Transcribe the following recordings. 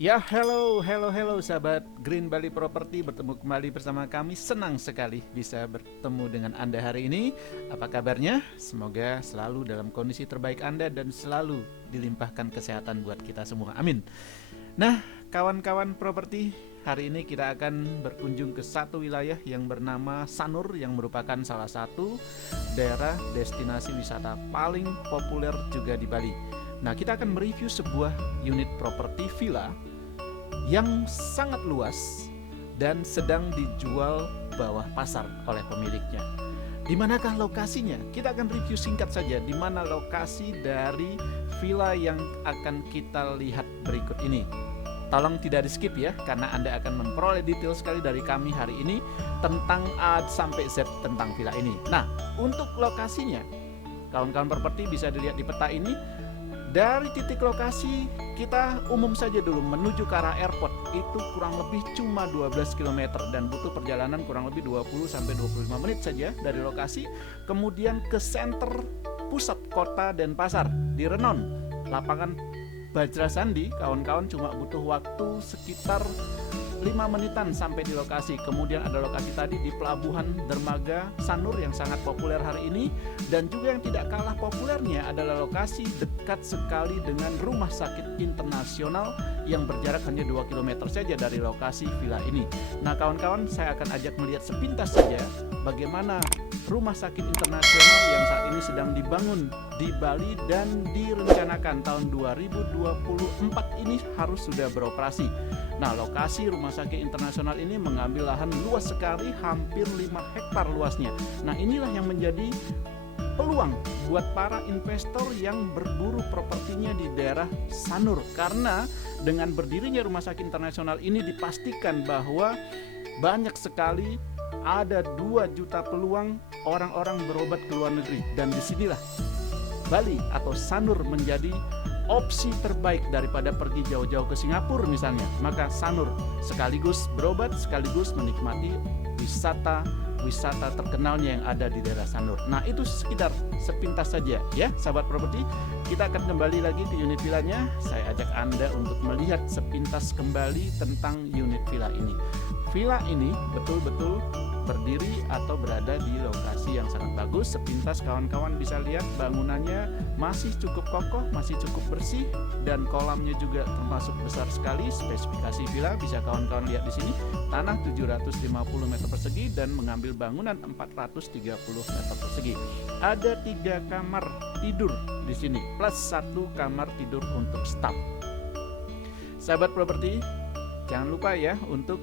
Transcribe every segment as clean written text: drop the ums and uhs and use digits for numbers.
Ya, hello sahabat Green Bali Property, bertemu kembali bersama kami. Senang sekali bisa bertemu dengan Anda hari ini. Apa kabarnya? Semoga selalu dalam kondisi terbaik Anda dan selalu dilimpahkan kesehatan buat kita semua. Amin. Nah, kawan-kawan properti, hari ini kita akan berkunjung ke satu wilayah yang bernama Sanur, yang merupakan salah satu daerah destinasi wisata paling populer juga di Bali. Nah, kita akan mereview sebuah unit properti villa yang sangat luas dan sedang dijual bawah pasar oleh pemiliknya. Di manakah lokasinya? Kita akan review singkat saja di mana lokasi dari villa yang akan kita lihat berikut ini. Tolong tidak di skip ya, karena Anda akan memperoleh detail sekali dari kami hari ini tentang A sampai Z tentang villa ini. Nah, untuk lokasinya, kawan-kawan properti bisa dilihat di peta ini. Dari titik lokasi kita umum saja dulu menuju ke arah airport itu kurang lebih cuma 12 km dan butuh perjalanan kurang lebih 20 sampai 25 menit saja dari lokasi. Kemudian ke center pusat kota Denpasar di Renon, lapangan Bajra Sandi, kawan-kawan cuma butuh waktu sekitar 5 menitan sampai di lokasi. Kemudian ada lokasi tadi di Pelabuhan Dermaga Sanur yang sangat populer hari ini. Dan juga yang tidak kalah populernya adalah lokasi dekat sekali dengan Rumah Sakit Internasional yang berjarak hanya 2 km saja dari lokasi villa ini. Nah kawan-kawan, saya akan ajak melihat sepintas saja bagaimana Rumah Sakit Internasional yang saat ini sedang dibangun di Bali dan direncanakan tahun 2024 ini harus sudah beroperasi. Nah, lokasi Rumah Sakit Internasional ini mengambil lahan luas sekali, hampir 5 hektar luasnya. Nah, inilah yang menjadi peluang buat para investor yang berburu propertinya di daerah Sanur. Karena dengan berdirinya Rumah Sakit Internasional ini dipastikan bahwa banyak sekali ada 2 juta peluang orang-orang berobat ke luar negeri. Dan disinilah Bali atau Sanur menjadi opsi terbaik daripada pergi jauh-jauh ke Singapura misalnya. Maka Sanur sekaligus berobat, sekaligus menikmati wisata terkenalnya yang ada di daerah Sanur. Nah itu sekitar sepintas saja ya sahabat properti. Kita akan kembali lagi ke unit villanya. Saya ajak Anda untuk melihat sepintas kembali tentang unit villa ini. Villa ini betul-betul berdiri atau berada di lokasi yang sangat bagus. Sepintas kawan-kawan bisa lihat bangunannya masih cukup kokoh, masih cukup bersih, dan kolamnya juga termasuk besar sekali. Spesifikasi villa bisa kawan-kawan lihat di sini, tanah 750 meter persegi dan mengambil bangunan 430 meter persegi. Ada 3 kamar tidur di sini plus 1 kamar tidur untuk staf. Sahabat properti, jangan lupa ya untuk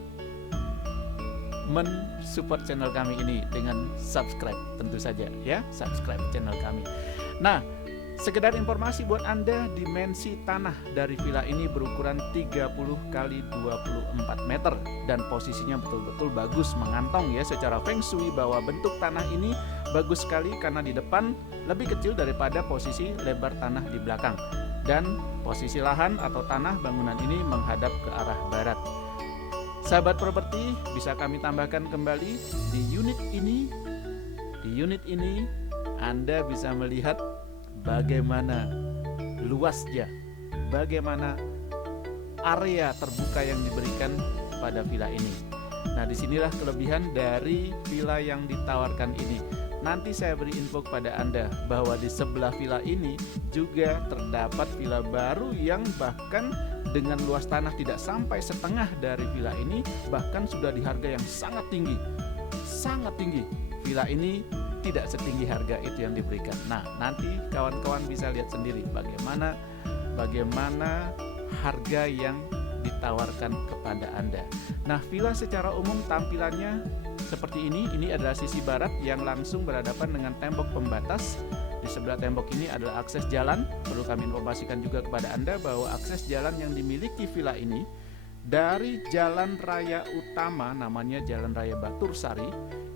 mensupport channel kami ini dengan subscribe, tentu saja ya, subscribe channel kami. Nah, sekedar informasi buat Anda, dimensi tanah dari villa ini berukuran 30 kali 24 meter dan posisinya betul-betul bagus, mengantong ya secara feng shui bahwa bentuk tanah ini bagus sekali karena di depan lebih kecil daripada posisi lebar tanah di belakang dan posisi lahan atau tanah bangunan ini menghadap ke arah barat. Sahabat properti, bisa kami tambahkan kembali di unit ini. Di unit ini Anda bisa melihat bagaimana luasnya, bagaimana area terbuka yang diberikan pada villa ini. Nah, disinilah kelebihan dari villa yang ditawarkan ini. Nanti saya beri info kepada Anda bahwa di sebelah villa ini juga terdapat villa baru yang bahkan dengan luas tanah tidak sampai setengah dari villa ini, bahkan sudah di harga yang sangat tinggi. Sangat tinggi. Villa ini tidak setinggi harga itu yang diberikan. Nah, nanti kawan-kawan bisa lihat sendiri bagaimana harga yang ditawarkan kepada Anda. Nah, villa secara umum tampilannya seperti ini. Ini adalah sisi barat yang langsung berhadapan dengan tembok pembatas. Di sebelah tembok ini adalah akses jalan. Perlu kami informasikan juga kepada Anda bahwa akses jalan yang dimiliki villa ini dari jalan raya utama, namanya Jalan Raya Batur Sari,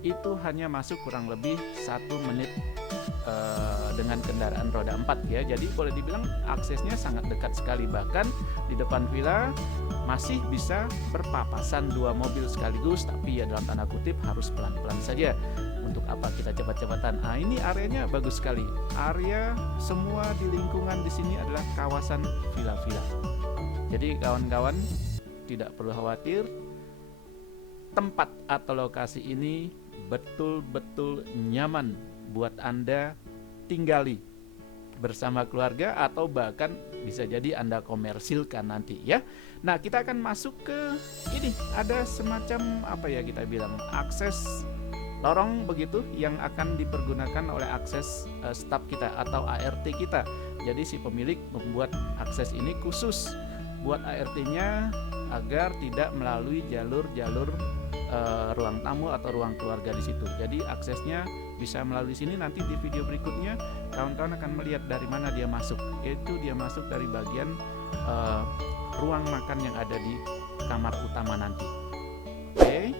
itu hanya masuk kurang lebih 1 menit dengan kendaraan roda 4 ya. Jadi boleh dibilang aksesnya sangat dekat sekali. Bahkan di depan villa masih bisa berpapasan 2 mobil sekaligus, tapi ya dalam tanda kutip harus pelan-pelan saja. Untuk apa kita cepat-cepatan? Ah, ini areanya bagus sekali. Area semua di lingkungan di sini adalah kawasan villa-villa. Jadi kawan-kawan tidak perlu khawatir, tempat atau lokasi ini betul-betul nyaman buat Anda tinggali bersama keluarga, atau bahkan bisa jadi Anda komersilkan nanti ya. Nah, kita akan masuk ke ini, ada semacam apa ya kita bilang, akses lorong begitu yang akan dipergunakan oleh akses staf kita atau ART kita. Jadi si pemilik membuat akses ini khusus buat ART-nya agar tidak melalui jalur-jalur ruang tamu atau ruang keluarga di situ. Jadi aksesnya bisa melalui sini. Nanti di video berikutnya kawan-kawan akan melihat dari mana dia masuk. Yaitu dia masuk dari bagian ruang makan yang ada di kamar utama nanti. Oke.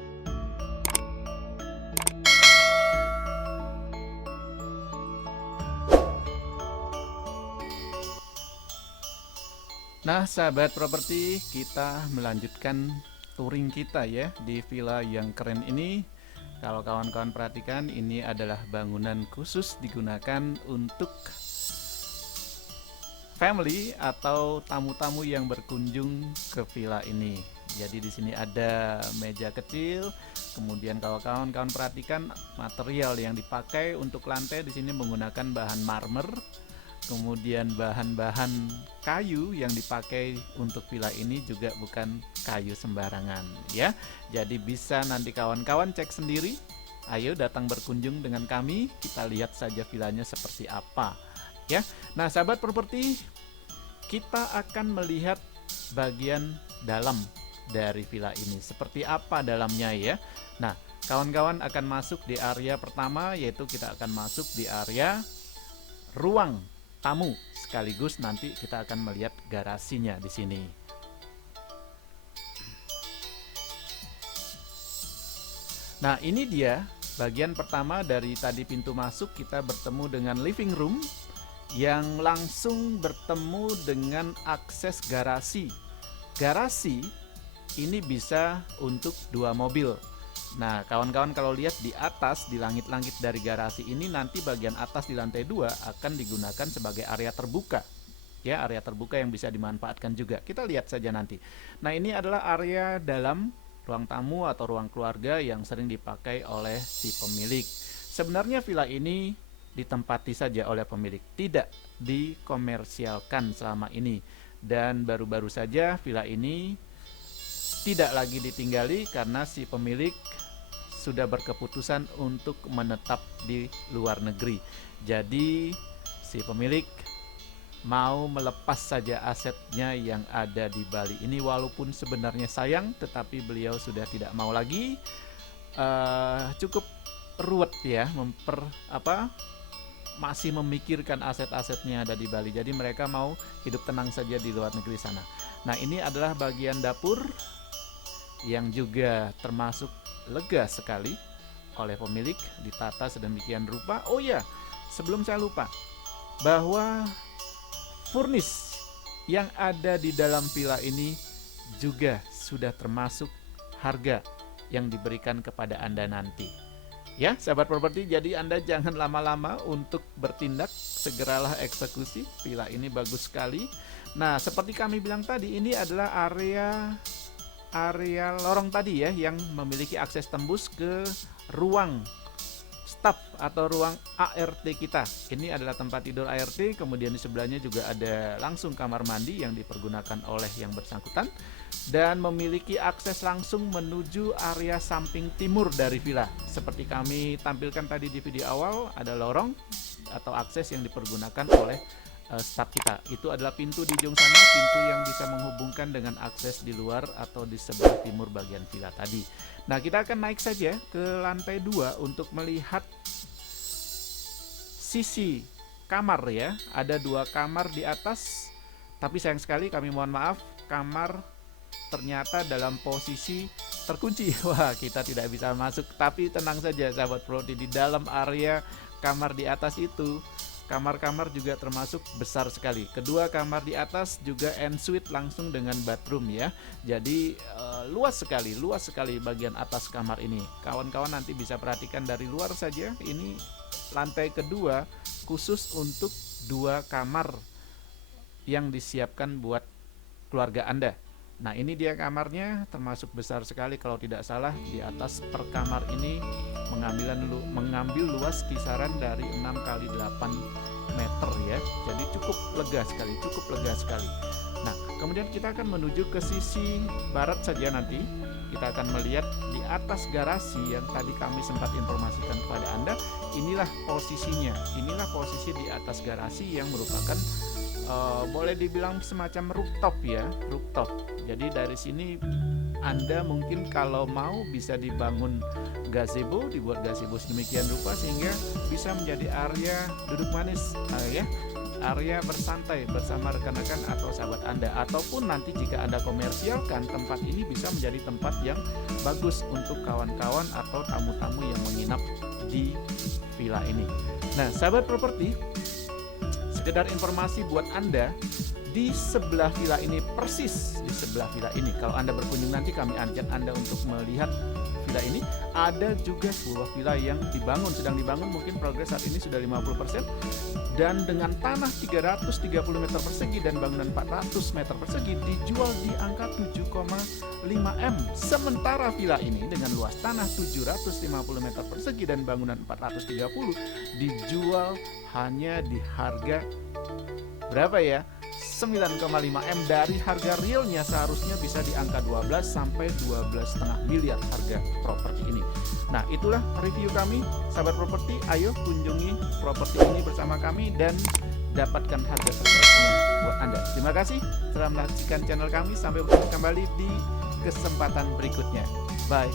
Nah, sahabat properti, kita melanjutkan touring kita ya di villa yang keren ini. Kalau kawan-kawan perhatikan, ini adalah bangunan khusus digunakan untuk family atau tamu-tamu yang berkunjung ke villa ini. Jadi di sini ada meja kecil, kemudian kalau kawan-kawan perhatikan material yang dipakai untuk lantai di sini menggunakan bahan marmer. Kemudian bahan-bahan kayu yang dipakai untuk villa ini juga bukan kayu sembarangan ya. Jadi bisa nanti kawan-kawan cek sendiri. Ayo datang berkunjung dengan kami, kita lihat saja villanya seperti apa ya. Nah, sahabat properti, kita akan melihat bagian dalam dari villa ini. Seperti apa dalamnya ya. Nah, kawan-kawan akan masuk di area pertama, yaitu kita akan masuk di area ruang tamu, sekaligus nanti kita akan melihat garasinya di sini. Nah, ini dia bagian pertama dari tadi pintu masuk. Kita bertemu dengan living room yang langsung bertemu dengan akses garasi. Garasi ini bisa untuk 2 mobil. Nah, kawan-kawan kalau lihat di atas, di langit-langit dari garasi ini, nanti bagian atas di lantai 2 akan digunakan sebagai area terbuka. Ya, area terbuka yang bisa dimanfaatkan juga. Kita lihat saja nanti. Nah, ini adalah area dalam ruang tamu atau ruang keluarga yang sering dipakai oleh si pemilik. Sebenarnya villa ini ditempati saja oleh pemilik, tidak dikomersialkan selama ini. Dan baru-baru saja villa ini tidak lagi ditinggali karena si pemilik sudah berkeputusan untuk menetap di luar negeri. Jadi si pemilik mau melepas saja asetnya yang ada di Bali ini, walaupun sebenarnya sayang, tetapi beliau sudah tidak mau lagi. Cukup ruwet ya, masih memikirkan aset-asetnya ada di Bali. Jadi mereka mau hidup tenang saja di luar negeri sana. Nah, ini adalah bagian dapur yang juga termasuk lega sekali oleh pemilik, ditata sedemikian rupa. Oh ya, sebelum saya lupa, bahwa furnis yang ada di dalam villa ini juga sudah termasuk harga yang diberikan kepada Anda nanti. Ya, sahabat properti, jadi Anda jangan lama-lama untuk bertindak, segeralah eksekusi. Villa ini bagus sekali. Nah, seperti kami bilang tadi, ini adalah area lorong tadi ya, yang memiliki akses tembus ke ruang staf atau ruang ART kita. Ini adalah tempat tidur ART, kemudian di sebelahnya juga ada langsung kamar mandi yang dipergunakan oleh yang bersangkutan, dan memiliki akses langsung menuju area samping timur dari villa. Seperti kami tampilkan tadi di video awal, ada lorong atau akses yang dipergunakan oleh staf kita. Itu adalah pintu di ujung sana, pintu yang bisa menghubungkan dengan akses di luar atau di sebelah timur bagian villa tadi. Nah, kita akan naik saja ke lantai 2 untuk melihat sisi kamar ya. Ada 2 kamar di atas, tapi sayang sekali kami mohon maaf, kamar ternyata dalam posisi terkunci. Wah, kita tidak bisa masuk. Tapi tenang saja sahabat Prodi, di dalam area kamar di atas itu, kamar-kamar juga termasuk besar sekali. Kedua kamar di atas juga ensuite langsung dengan bathroom ya. Jadi luas sekali bagian atas kamar ini. Kawan-kawan nanti bisa perhatikan dari luar saja. Ini lantai kedua khusus untuk 2 kamar yang disiapkan buat keluarga Anda. Nah, ini dia kamarnya, termasuk besar sekali kalau tidak salah. Di atas per kamar ini mengambil luas kisaran dari 6 kali 8 meter ya. Jadi cukup lega sekali. Nah, kemudian kita akan menuju ke sisi barat saja nanti. Kita akan melihat di atas garasi yang tadi kami sempat informasikan kepada Anda. Inilah posisinya. Inilah posisi di atas garasi yang merupakan boleh dibilang semacam rooftop ya, rooftop. Jadi dari sini Anda mungkin kalau mau bisa dibangun gazebo, dibuat gazebo sedemikian rupa sehingga bisa menjadi area duduk manis ya, area bersantai bersama rekan-rekan atau sahabat Anda. Ataupun nanti jika Anda komersialkan, tempat ini bisa menjadi tempat yang bagus untuk kawan-kawan atau tamu-tamu yang menginap di villa ini. Nah, sahabat properti, sekedar informasi buat Anda, di sebelah villa ini, persis di sebelah villa ini, kalau Anda berkunjung nanti kami ajak Anda untuk melihat villa ini, ada juga sebuah villa yang sedang dibangun, mungkin progres saat ini sudah 50%, dan dengan tanah 330 meter persegi dan bangunan 400 meter persegi dijual di angka 7,5 M. Sementara villa ini dengan luas tanah 750 meter persegi dan bangunan 430 dijual hanya di harga berapa ya? 9,5 M. Dari harga realnya seharusnya bisa di angka 12 sampai 12,5 miliar harga properti ini. Nah, itulah review kami, sahabat properti. Ayo kunjungi properti ini bersama kami dan dapatkan harga terbaiknya buat Anda. Terima kasih telah menyaksikan channel kami. Sampai bertemu kembali di kesempatan berikutnya. Bye.